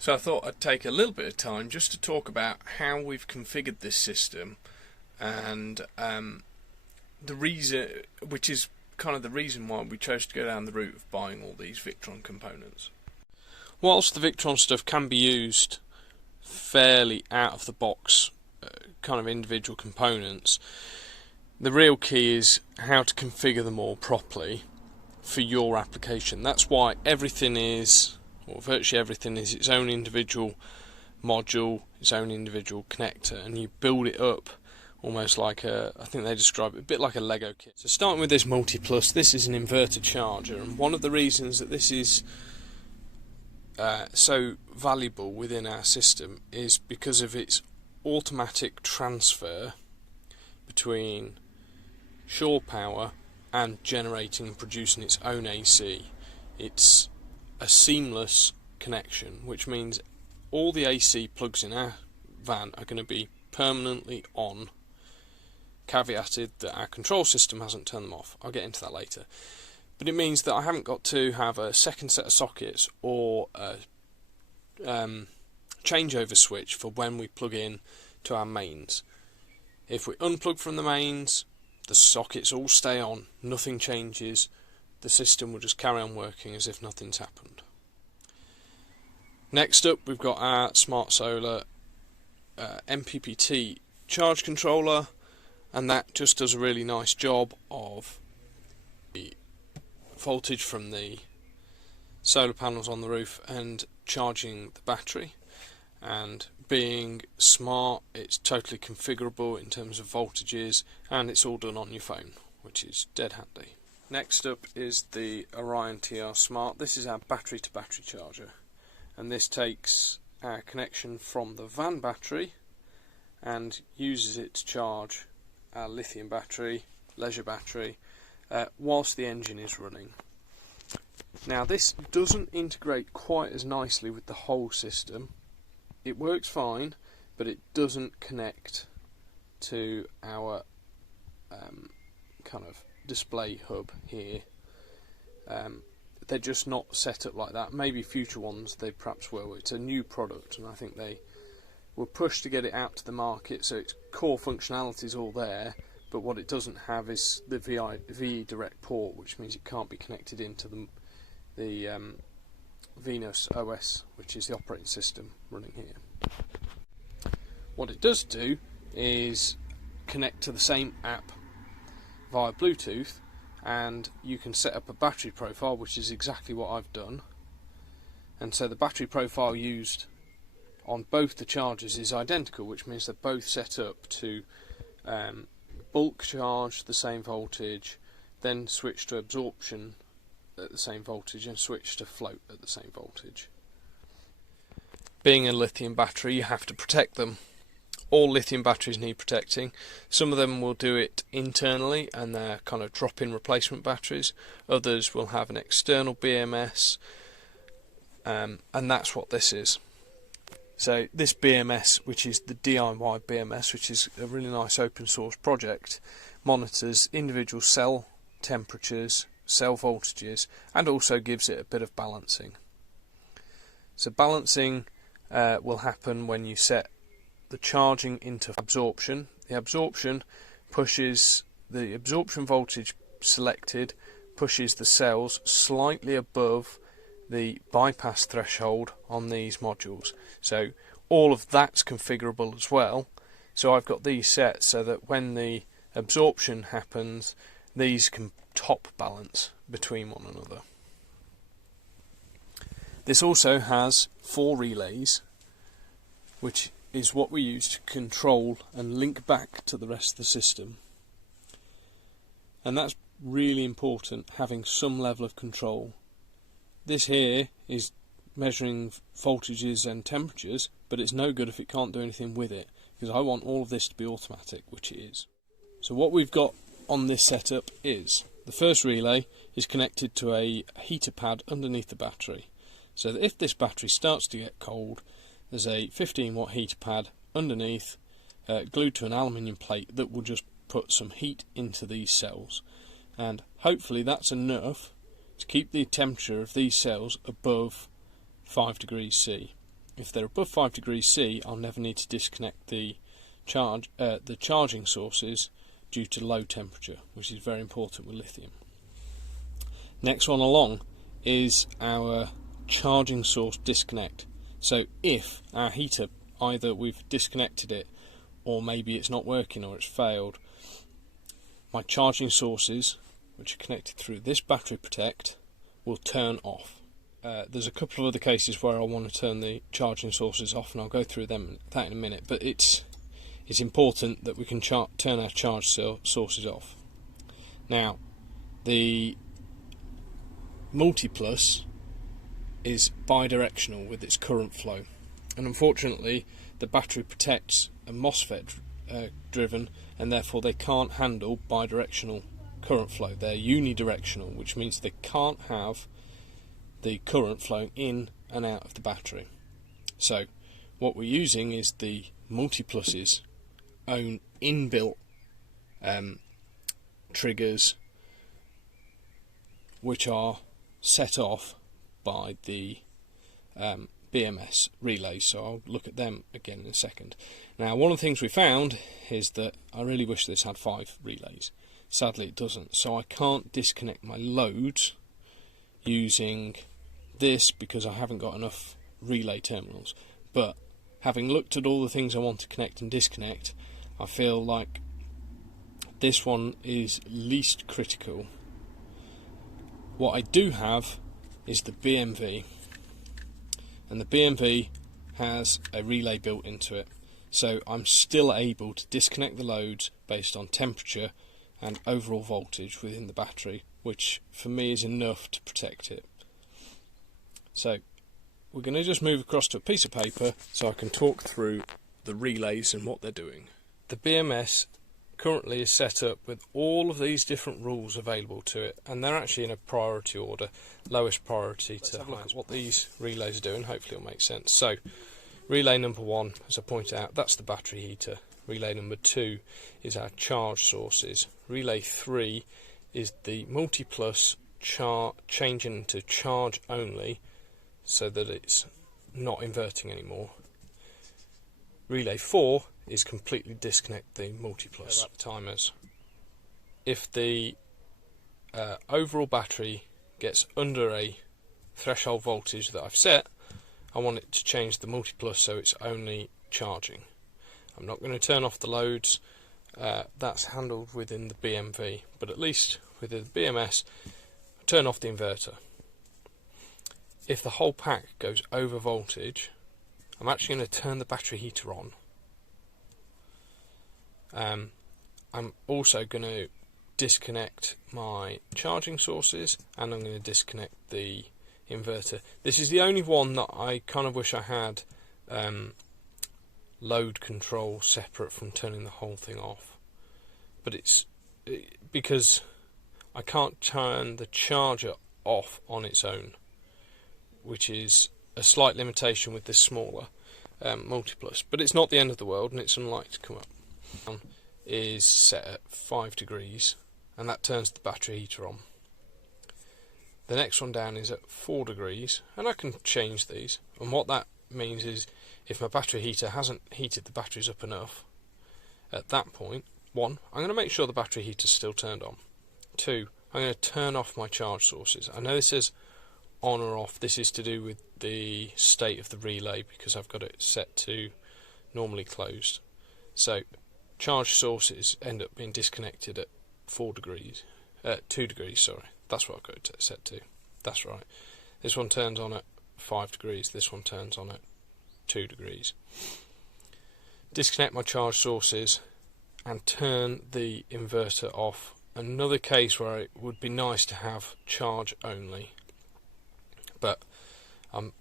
So I thought I'd take a little bit of time just to talk about how we've configured this system and the reason, which is kind of the reason why we chose to go down the route of buying all these Victron components. Whilst the Victron stuff can be used fairly out of the box, kind of individual components, the real key is how to configure them all properly for your application. That's why everything is, or virtually everything is, its own individual module, its own individual connector, and you build it up almost like I think they describe it a bit like a Lego kit. So starting with this Multiplus, this is an inverter charger, and one of the reasons that this is so valuable within our system is because of its automatic transfer between shore power and generating and producing its own AC. It's a seamless connection, which means all the AC plugs in our van are going to be permanently on, caveated that our control system hasn't turned them off. I'll get into that later. But it means that I haven't got to have a second set of sockets or a changeover switch for when we plug in to our mains. If we unplug from the mains, the sockets all stay on, nothing changes, the system will just carry on working as if nothing's happened. Next up, we've got our SmartSolar MPPT charge controller, and that just does a really nice job of the voltage from the solar panels on the roof and charging the battery. And being smart, it's totally configurable in terms of voltages, and it's all done on your phone, which is dead handy. Next up is the Orion TR-Smart. This is our battery to battery charger, and this takes our connection from the van battery and uses it to charge our lithium battery, leisure battery, whilst the engine is running. Now this doesn't integrate quite as nicely with the whole system. It works fine, but it doesn't connect to our kind of display hub here. They're just not set up like that. Maybe future ones they perhaps will. It's a new product, and I think they were pushed to get it out to the market, so its core functionality is all there, but what it doesn't have is the VE direct port, which means it can't be connected into the Venus OS, which is the operating system running here. What it does do is connect to the same app via Bluetooth, and you can set up a battery profile, which is exactly what I've done. And so the battery profile used on both the chargers is identical, which means they're both set up to bulk charge the same voltage, then switch to absorption at the same voltage, and switch to float at the same voltage. Being a lithium battery, you have to protect them. All lithium batteries need protecting. Some of them will do it internally, and they're kind of drop-in replacement batteries. Others will have an external BMS, and that's what this is. So this BMS, which is the DIY BMS, which is a really nice open source project, monitors individual cell temperatures, cell voltages, and also gives it a bit of balancing. So balancing will happen when you set the charging into absorption. The absorption pushes the absorption voltage selected, pushes the cells slightly above the bypass threshold on these modules. So all of that's configurable as well. So I've got these set so that when the absorption happens, these can top balance between one another. This also has 4 relays, which is what we use to control and link back to the rest of the system. And that's really important, having some level of control. This here is measuring voltages and temperatures, but it's no good if it can't do anything with it, because I want all of this to be automatic, which it is. So what we've got on this setup is the first relay is connected to a heater pad underneath the battery, so that if this battery starts to get cold, there's a 15 watt heater pad underneath, glued to an aluminium plate that will just put some heat into these cells, and hopefully that's enough to keep the temperature of these cells above 5 degrees C. if they're above 5 degrees C, I'll never need to disconnect the charging sources due to low temperature, which is very important with lithium. Next one along is our charging source disconnect. So if our heater, either we've disconnected it or maybe it's not working or it's failed, my charging sources, which are connected through this BatteryProtect, will turn off. There's a couple of other cases where I want to turn the charging sources off, and I'll go through that in a minute, but it's important that we can turn our charge sources off. Now, the Multiplus is bidirectional with its current flow, and unfortunately the BatteryProtects are MOSFET driven, and therefore they can't handle bidirectional current flow. They're unidirectional, which means they can't have the current flowing in and out of the battery. So what we're using is the Multiplus's own inbuilt triggers, which are set off by the BMS Relays, so I'll look at them again in a second. Now, one of the things we found is that I really wish this had 5 relays. Sadly it doesn't, so I can't disconnect my loads using this because I haven't got enough relay terminals. But having looked at all the things I want to connect and disconnect, I feel like this one is least critical. What I do have is the BMV, and the BMV has a relay built into it, so I'm still able to disconnect the loads based on temperature and overall voltage within the battery, which for me is enough to protect it. So we're going to just move across to a piece of paper so I can talk through the relays and what they're doing. The BMS currently is set up with all of these different rules available to it, and they're actually in a priority order, lowest priority to highest. Look at what these relays are doing. Hopefully it'll make sense. So relay number 1, as I pointed out, that's the battery heater. Relay number 2 is our charge sources. Relay 3 is the Multiplus changing to charge only, so that it's not inverting anymore. Relay 4 is completely disconnect the Multiplus timers. If the overall battery gets under a threshold voltage that I've set, I want it to change the Multiplus so it's only charging. I'm not going to turn off the loads, that's handled within the BMV, but at least with the BMS, turn off the inverter. If the whole pack goes over voltage, I'm actually going to turn the battery heater on. I'm also going to disconnect my charging sources, and I'm going to disconnect the inverter. This is the only one that I kind of wish I had load control separate from turning the whole thing off, but it's because I can't turn the charger off on its own, which is a slight limitation with this smaller Multiplus, but it's not the end of the world, and it's unlikely to come up. Is set at 5 degrees, and that turns the battery heater on. The next one down is at 4 degrees, and I can change these, and what that means is if my battery heater hasn't heated the batteries up enough, at that point, 1, I'm going to make sure the battery heater's still turned on. 2, I'm going to turn off my charge sources. I know this says on or off. This is to do with the state of the relay because I've got it set to normally closed. So charge sources end up being disconnected at 4 degrees, 2 degrees, sorry. That's what I've got it set to. That's right. This one turns on at 5 degrees, this one turns on at 2 degrees. Disconnect my charge sources and turn the inverter off. Another case where it would be nice to have charge only, but I'm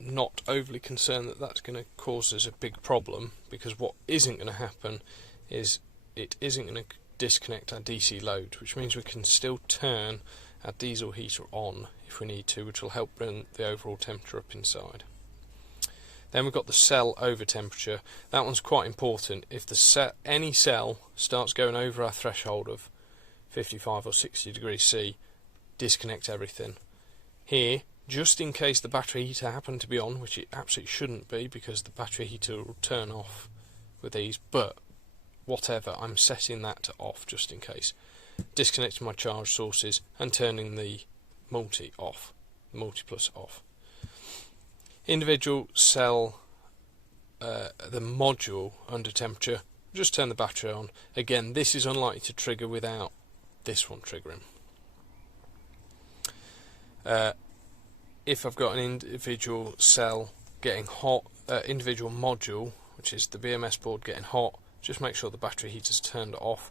not overly concerned that that's going to cause us a big problem, because what isn't going to happen is it isn't going to disconnect our DC load, which means we can still turn our diesel heater on if we need to, which will help bring the overall temperature up inside. Then we've got the cell over temperature. That one's quite important. If any cell starts going over our threshold of 55 or 60 degrees C, disconnect everything. Here just in case the battery heater happened to be on, which it absolutely shouldn't be because the battery heater will turn off with these, but whatever, I'm setting that to off just in case. Disconnecting my charge sources and turning the Multiplus off. Individual cell, the module under temperature, just turn the battery on. Again, this is unlikely to trigger without this one triggering. If I've got an individual cell getting hot, individual module, which is the BMS board getting hot, just make sure the battery heater's turned off.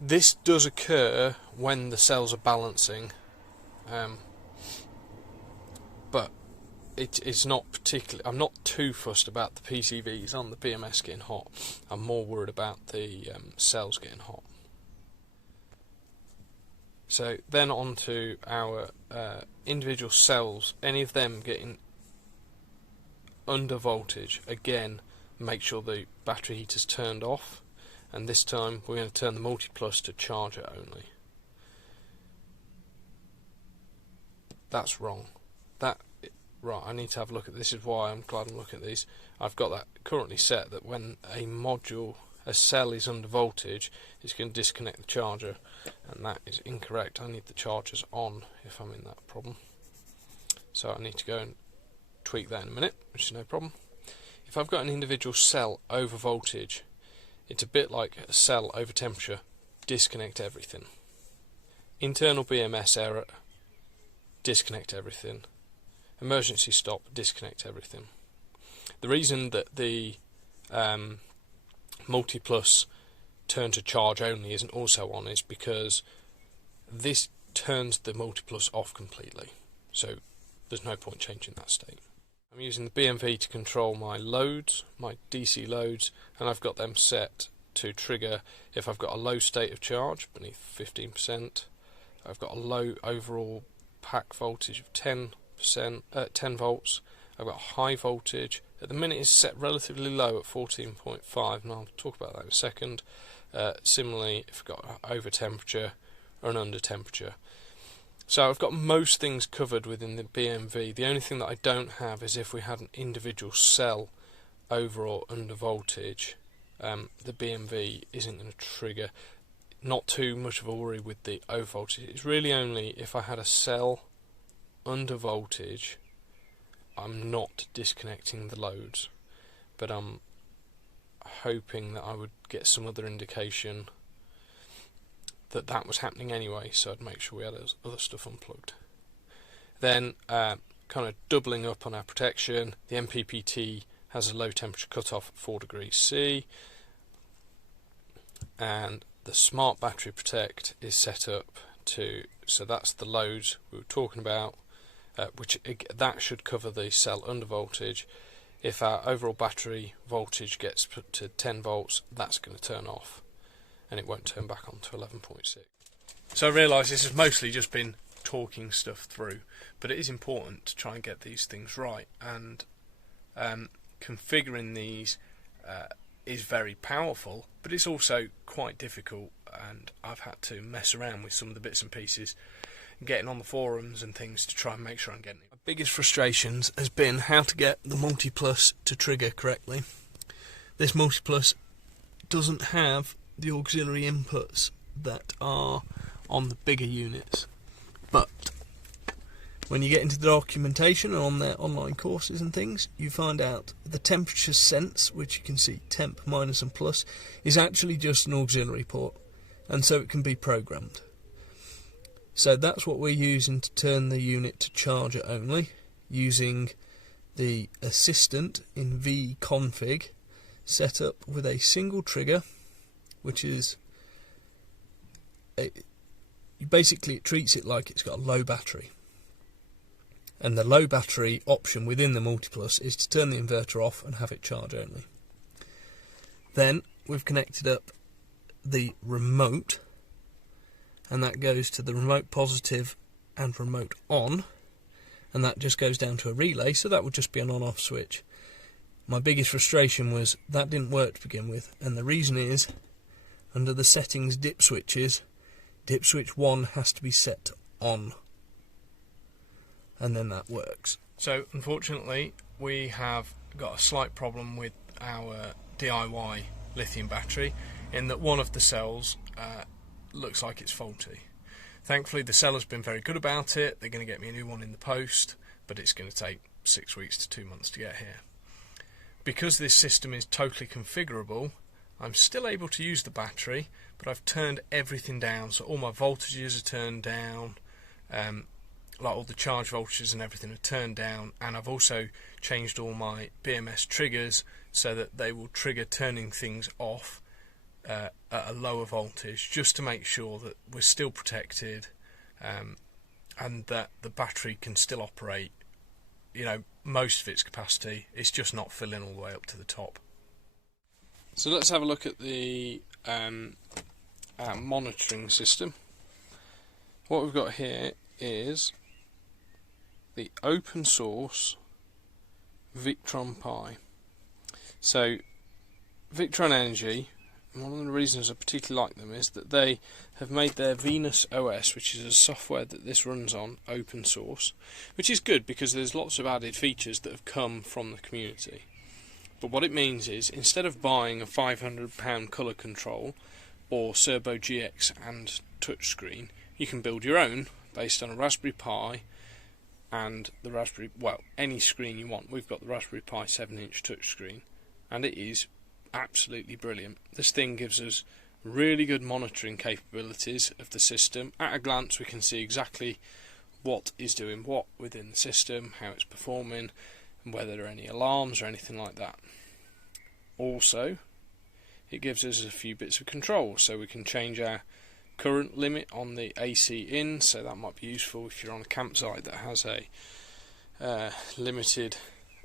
This does occur when the cells are balancing, but it's not particularly. I'm not too fussed about the PCVs on the BMS getting hot. I'm more worried about the cells getting hot. So then on to our individual cells. Any of them getting under voltage, again, make sure the battery heater's turned off. And this time we're going to turn the Multiplus to charger only. That's wrong. Right, I need to have a look at this. Is why I'm glad I'm looking at these. I've got that currently set that when a cell is under voltage, it's going to disconnect the charger, and that is incorrect. I need the chargers on if I'm in that problem. So I need to go and tweak that in a minute, which is no problem. If I've got an individual cell over voltage, it's a bit like a cell over temperature. Disconnect everything. Internal BMS error, disconnect everything. Emergency stop, disconnect everything. The reason that the Multiplus turn to charge only isn't also on is because this turns the Multiplus off completely. So there's no point changing that state. I'm using the BMV to control my loads, my DC loads, and I've got them set to trigger if I've got a low state of charge beneath 15%. I've got a low overall pack voltage of 10 volts. I've got high voltage. At the minute it's set relatively low at 14.5, and I'll talk about that in a second. Similarly, if I've got over temperature or an under temperature. So I've got most things covered within the BMV. The only thing that I don't have is if we had an individual cell over or under voltage, the BMV isn't going to trigger. Not too much of a worry with the over voltage. It's really only if I had a cell under voltage, I'm not disconnecting the loads, but I'm hoping that I would get some other indication that was happening anyway, so I'd make sure we had other stuff unplugged. Then kind of doubling up on our protection, the MPPT has a low temperature cutoff at 4 degrees C, and the Smart BatteryProtect is set up to, so that's the loads we were talking about, which that should cover the cell under voltage. If our overall battery voltage gets put to 10 volts, that's going to turn off, and it won't turn back on to 11.6. So I realise this has mostly just been talking stuff through, but it is important to try and get these things right, and configuring these is very powerful, but it's also quite difficult, and I've had to mess around with some of the bits and pieces, getting on the forums and things to try and make sure I'm getting it. My biggest frustrations has been how to get the Multiplus to trigger correctly. This Multiplus doesn't have the auxiliary inputs that are on the bigger units, but when you get into the documentation and on their online courses and things, you find out the temperature sense, which you can see temp, minus and plus, is actually just an auxiliary port, and so it can be programmed. So that's what we're using to turn the unit to charger only, using the assistant in vconfig set up with a trigger, which is basically it treats it like it's got a low battery. And the low battery option within the Multiplus is to turn the inverter off and have it charge only. Then we've connected up the remote, and that goes to the remote positive and remote on, and that just goes down to a relay, so that would just be an on-off switch. My biggest frustration was that didn't work to begin with, and the reason is under the settings dip switches, dip switch 1 has to be set to on. and then that works. So unfortunately we have got a slight problem with our DIY lithium battery in that one of the cells looks like it's faulty. Thankfully the seller's been very good about it. They're going to get me a new one in the post, but it's going to take 6 weeks to 2 months to get here. Because this system is totally configurable, I'm still able to use the battery, but I've turned everything down, so all my voltages are turned down, like all the charge voltages and everything are turned down, and I've also changed all my BMS triggers so that they will trigger turning things off at a lower voltage, just to make sure that we're still protected, and that the battery can still operate, you know, most of its capacity. It's just not filling all the way up to the top. So let's have a look at the monitoring system. What we've got here is the open source Victron Pi. So Victron Energy, one of the reasons I particularly like them is that they have made their Venus OS, which is a software that this runs on, open source, which is good because there's lots of added features that have come from the community. But what it means is, instead of buying a £500 colour control or Serbo GX and touchscreen, you can build your own based on a Raspberry Pi and the Raspberry, well, any screen you want. We've got the Raspberry Pi 7-inch touchscreen, and it is absolutely brilliant. This thing gives us really good monitoring capabilities of the system. At a glance we can see exactly what is doing what within the system, how it's performing, and whether there are any alarms or anything like that. Also, it gives us a few bits of control, so we can change our current limit on the AC in, so that might be useful if you're on a campsite that has a limited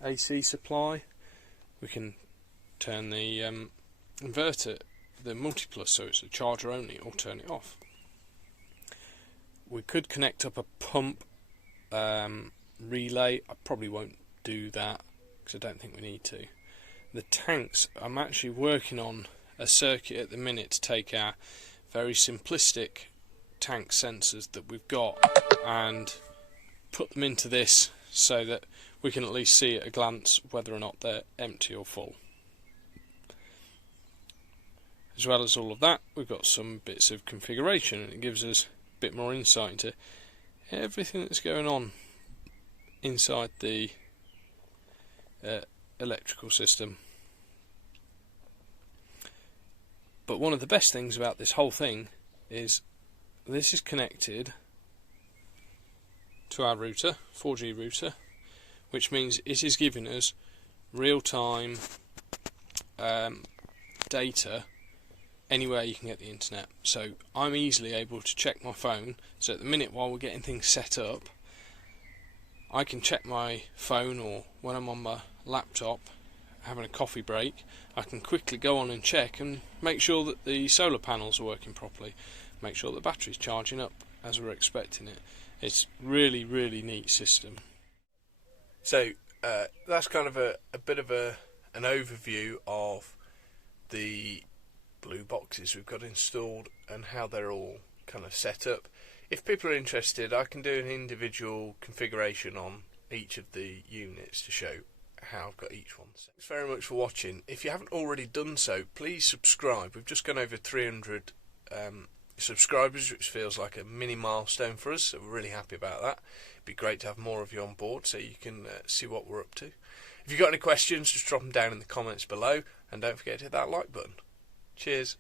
AC supply. We can turn the inverter, the Multiplus, so it's a charger only, or turn it off. We could connect up a pump relay. I probably won't do that because I don't think we need to. The tanks, I'm actually working on a circuit at the minute to take our very simplistic tank sensors that we've got and put them into this so that we can at least see at a glance whether or not they're empty or full. As well as all of that, we've got some bits of configuration, and it gives us a bit more insight into everything that's going on inside the electrical system. But one of the best things about this whole thing is this is connected to our router, 4G router, which means it is giving us real-time data anywhere you can get the internet. So I'm easily able to check my phone, so at the minute while we're getting things set up, I can check my phone, or when I'm on my laptop having a coffee break, I can quickly go on and check and make sure that the solar panels are working properly, make sure the battery's charging up as we're expecting it. It's really, really neat system. So that's kind of a bit of an overview of the blue boxes we've got installed and how they're all kind of set up. If people are interested, I can do an individual configuration on each of the units to show how I've got each one. Thanks very much for watching. If you haven't already done so, please subscribe. We've just gone over 300 subscribers, which feels like a mini milestone for us, so we're really happy about that. It'd be great to have more of you on board so you can see what we're up to. If you've got any questions, just drop them down in the comments below, and don't forget to hit that like button. Cheers.